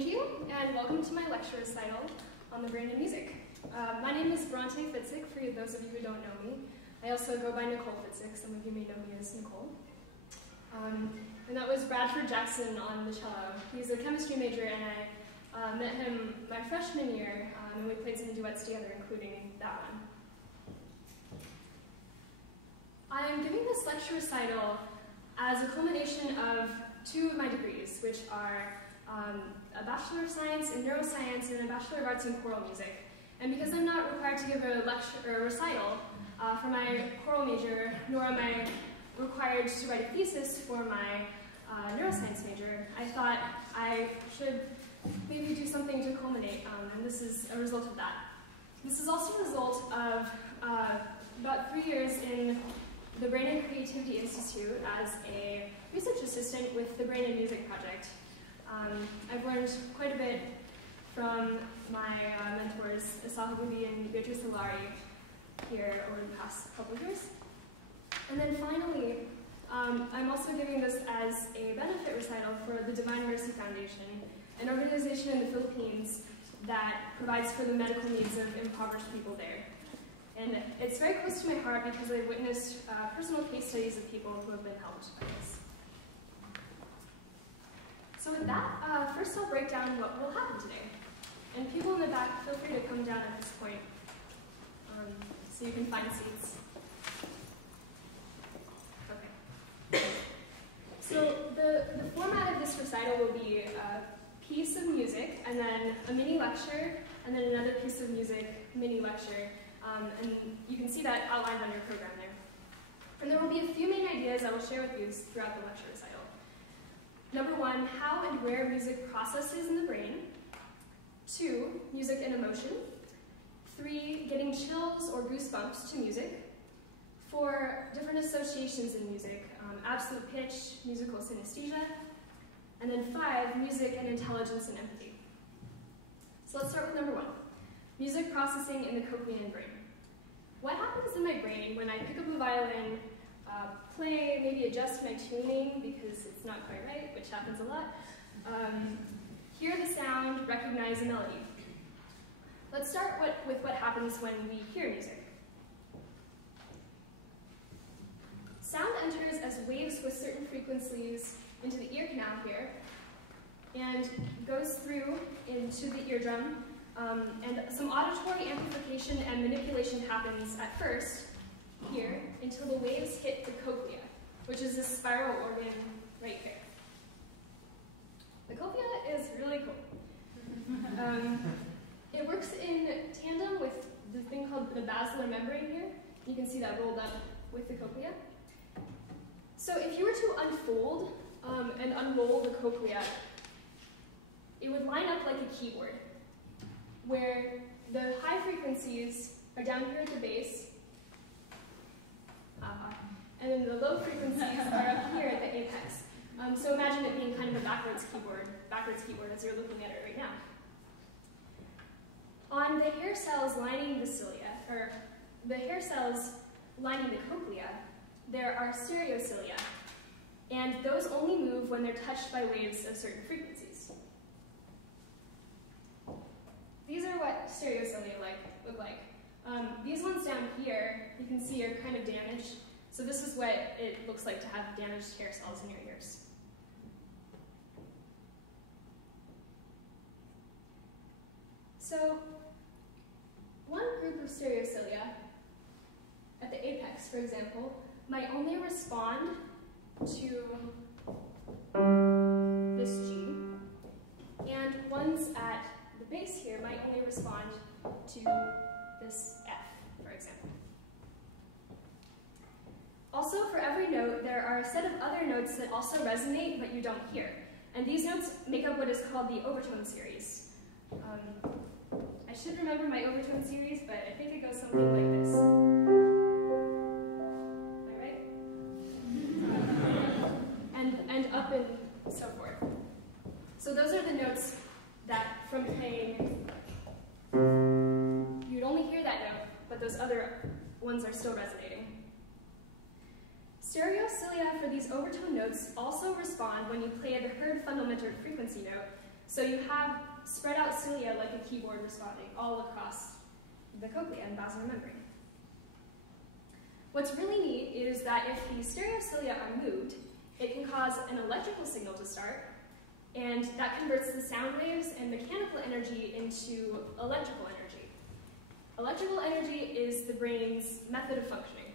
Thank you, and welcome to my lecture recital on the brain and music. My name is Bronte Fitzik, for those of you who don't know me. I also go by Nicole Fitzik, some of you may know me as Nicole. And that was Bradford Jackson on the cello. He's a chemistry major, and I met him my freshman year, and we played some duets together, including that one. I'm giving this lecture recital as a culmination of two of my degrees, which are a Bachelor of Science in Neuroscience and a Bachelor of Arts in Choral Music. And because I'm not required to give a lecture or a recital for my choral major, nor am I required to write a thesis for my neuroscience major, I thought I should maybe do something to culminate, and this is a result of that. This is also a result of about 3 years in the Brain and Creativity Institute as a research assistant with the Brain and Music Project. I've learned quite a bit from my mentors, Asaha Budi and Beatrice Hilari, here over the past couple of years. And then finally, I'm also giving this as a benefit recital for the Divine Mercy Foundation, an organization in the Philippines that provides for the medical needs of impoverished people there. And it's very close to my heart because I've witnessed personal case studies of people who have been helped by this. So with that, first I'll break down what will happen today. And people in the back, feel free to come down at this point so you can find seats. Okay. So the format of this recital will be a piece of music, and then a mini lecture, and then another piece of music, mini lecture. And you can see that outlined on your program there. And there will be a few main ideas I will share with you throughout the lecture recital. Number one, how and where music processes in the brain. 2, music and emotion. 3, getting chills or goosebumps to music. 4, different associations in music, absolute pitch, musical synesthesia. And then 5, music and intelligence and empathy. So let's start with number 1, music processing in the cochlean brain. What happens in my brain when I pick up a violin, play, maybe adjust my tuning because it's not quite right, which happens a lot, hear the sound, recognize a melody? Let's start with what happens when we hear music. Sound enters as waves with certain frequencies into the ear canal here, and goes through into the eardrum, and some auditory amplification and manipulation happens at first, here, until the waves hit the cochlea, which is this spiral organ right here. The cochlea is really cool. It works in tandem with the thing called the basilar membrane here. You can see that rolled up with the cochlea. So if you were to unfold and unroll the cochlea, it would line up like a keyboard, where the high frequencies are down here at the base, and then the low frequencies are up here at the apex. So imagine it being kind of a backwards keyboard as you're looking at it right now. On the hair cells lining the cilia, or the hair cells lining the cochlea, there are stereocilia, and those only move when they're touched by waves of certain frequencies. These are what stereocilia look like. These ones down here, you can see, are kind of damaged. So this is what it looks like to have damaged hair cells in your ears. So one group of stereocilia, at the apex, for example, might only respond to this G, and ones at the base here might only respond to this F, for example. Also, for every note, there are a set of other notes that also resonate but you don't hear. And these notes make up what is called the overtone series. I should remember my overtone series, but I think it goes something like this. Am I right? and up and so forth. So those are the notes that, from playing, you'd only hear that note, but those other ones are still resonating. Stereocilia for these overtone notes also respond when you play the heard fundamental frequency note, So you have spread out cilia like a keyboard responding all across the cochlea and basilar membrane. What's really neat is that if the stereocilia are moved, it can cause an electrical signal to start, and that converts the sound waves and mechanical energy into electrical energy. Electrical energy is the brain's method of functioning.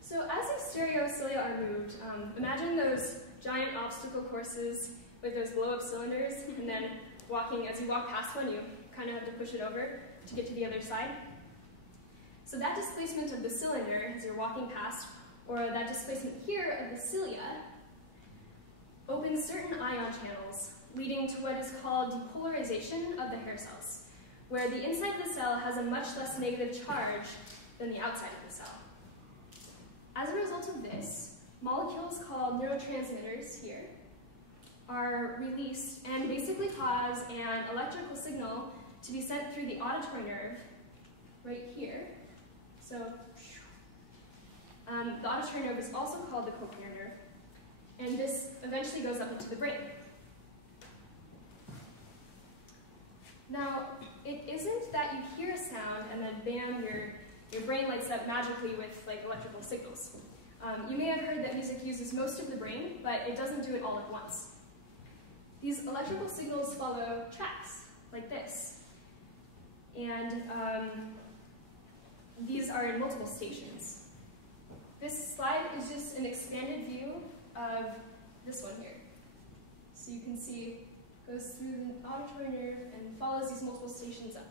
So as these stereocilia are moved, imagine those giant obstacle courses with those blow-up cylinders, and then as you walk past one, you kind of have to push it over to get to the other side. So that displacement of the cylinder as you're walking past, or that displacement here of the cilia, opens certain ion channels, leading to what is called depolarization of the hair cells, where the inside of the cell has a much less negative charge than the outside of the cell. As a result of this, molecules called neurotransmitters here are released and basically cause an electrical signal to be sent through the auditory nerve right here. So the auditory nerve is also called the cochlear nerve, and this eventually goes up into the brain. Now, it isn't that you hear a sound and then bam, your brain lights up magically with like electrical signals. You may have heard that music uses most of the brain, but it doesn't do it all at once. These electrical signals follow tracks, like this. And these are in multiple stations. This slide is just an expanded view of this one here. So you can see it goes through the auditory nerve and follows these multiple stations up.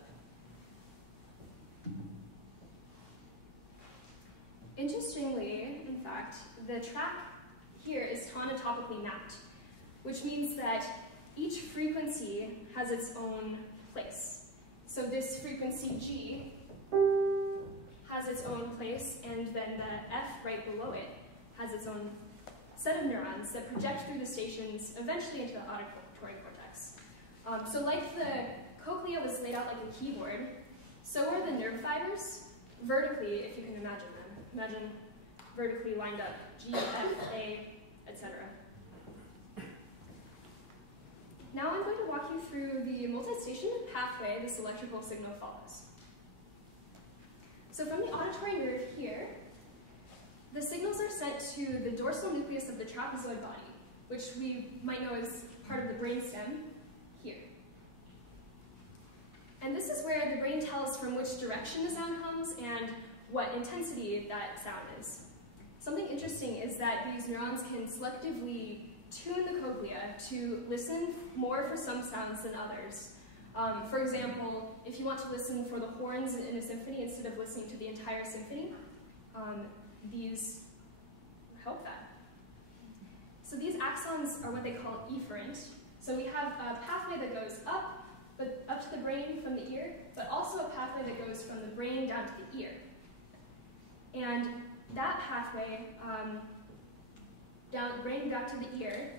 Interestingly, in fact, the track here is tonotopically mapped, which means that each frequency has its own place. So this frequency G has its own place, and then the F right below it has its own set of neurons that project through the stations eventually into the auditory cortex. So like the cochlea was laid out like a keyboard, so are the nerve fibers vertically, if you can imagine them. Imagine vertically lined up, G, F, A, etc. Now I'm going to walk you through the multi-station pathway this electrical signal follows. So from the auditory nerve here, the signals are sent to the dorsal nucleus of the trapezoid body, which we might know as part of the brainstem here. And this is where the brain tells from which direction the sound comes and what intensity that sound is. Something interesting is that these neurons can selectively tune the cochlea to listen more for some sounds than others. For example, if you want to listen for the horns in a symphony instead of listening to the entire symphony, these help that. So these axons are what they call efferent. So we have a pathway that goes up to the brain from the ear, but also a pathway that goes from the brain down to the ear. And that pathway, brain back to the ear,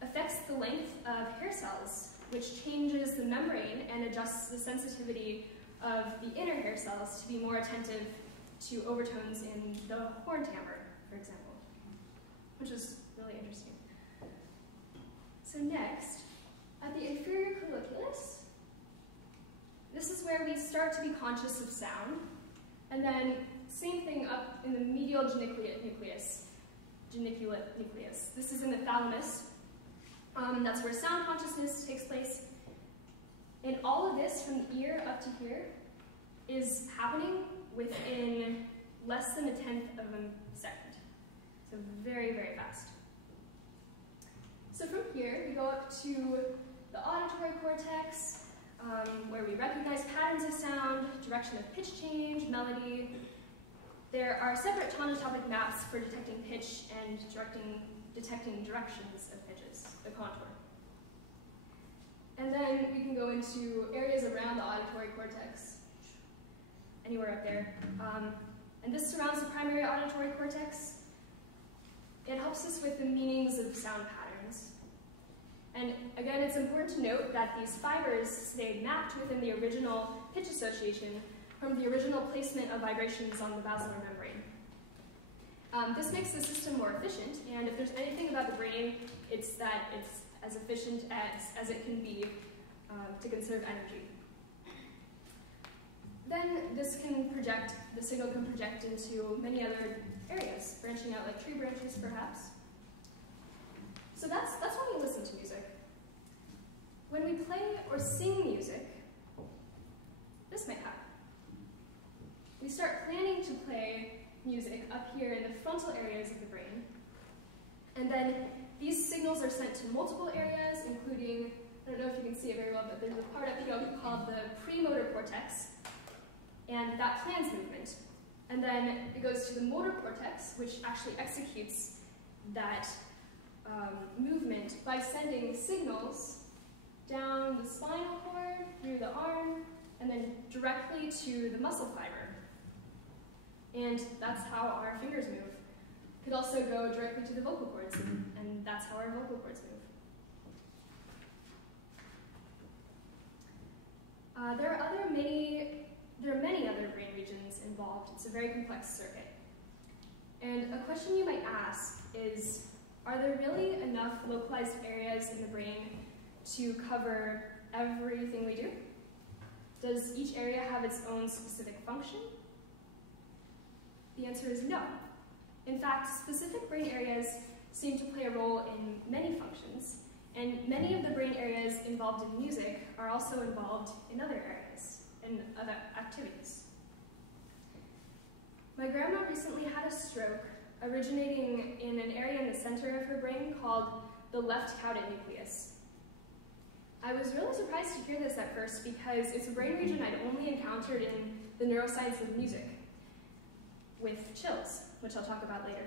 affects the length of hair cells, which changes the membrane and adjusts the sensitivity of the inner hair cells to be more attentive to overtones in the horn timbre, for example, which is really interesting. So next, at the inferior colliculus, this is where we start to be conscious of sound, and then same thing up in the medial geniculate nucleus. This is in the thalamus. That's where sound consciousness takes place. And all of this from the ear up to here is happening within less than 1/10 of a second. So very, very fast. So from here, we go up to the auditory cortex, where we recognize patterns of sound, direction of pitch change, melody. There are separate tonotopic maps for detecting pitch and detecting directions of pitches, the contour. And then we can go into areas around the auditory cortex, anywhere up there. And this surrounds the primary auditory cortex. It helps us with the meanings of sound patterns. And again, it's important to note that these fibers stay mapped within the original pitch association from the original placement of vibrations on the basilar membrane. This makes the system more efficient and if there's anything about the brain, it's that it's as efficient as it can be to conserve energy. Then the signal can project into many other areas, branching out like tree branches, perhaps. So that's when we listen to music. When we play or sing music, this might happen. We start planning to play music up here in the frontal areas of the brain, and then these signals are sent to multiple areas, including, I don't know if you can see it very well, but there's a part up here called the premotor cortex, and that plans movement. And then it goes to the motor cortex, which actually executes that movement by sending signals down the spinal cord, through the arm, and then directly to the muscle fiber. And that's how our fingers move. It could also go directly to the vocal cords, and that's how our vocal cords move. There are many other brain regions involved. It's a very complex circuit. And a question you might ask is, are there really enough localized areas in the brain to cover everything we do? Does each area have its own specific function? The answer is no. In fact, specific brain areas seem to play a role in many functions, and many of the brain areas involved in music are also involved in other areas, in other activities. My grandma recently had a stroke originating in an area in the center of her brain called the left caudate nucleus. I was really surprised to hear this at first because it's a brain region I'd only encountered in the neuroscience of music, with chills, which I'll talk about later.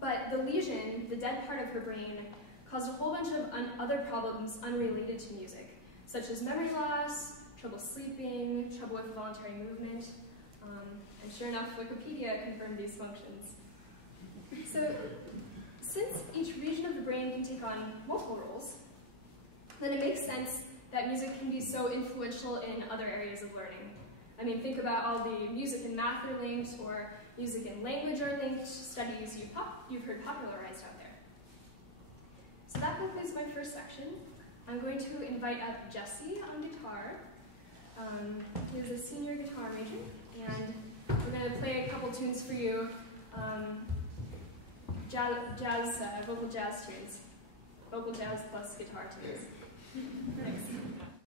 But the lesion, the dead part of her brain, caused a whole bunch of other problems unrelated to music, such as memory loss, trouble sleeping, trouble with voluntary movement, and sure enough, Wikipedia confirmed these functions. So, since each region of the brain can take on multiple roles, then it makes sense that music can be so influential in other areas of learning. I mean, think about all the music and math are linked, or music and language are linked, studies you've heard popularized out there. So that concludes my first section. I'm going to invite up Jesse on guitar. He is a senior guitar major, and we're going to play a couple tunes for you, vocal jazz tunes. Vocal jazz plus guitar tunes. Thanks.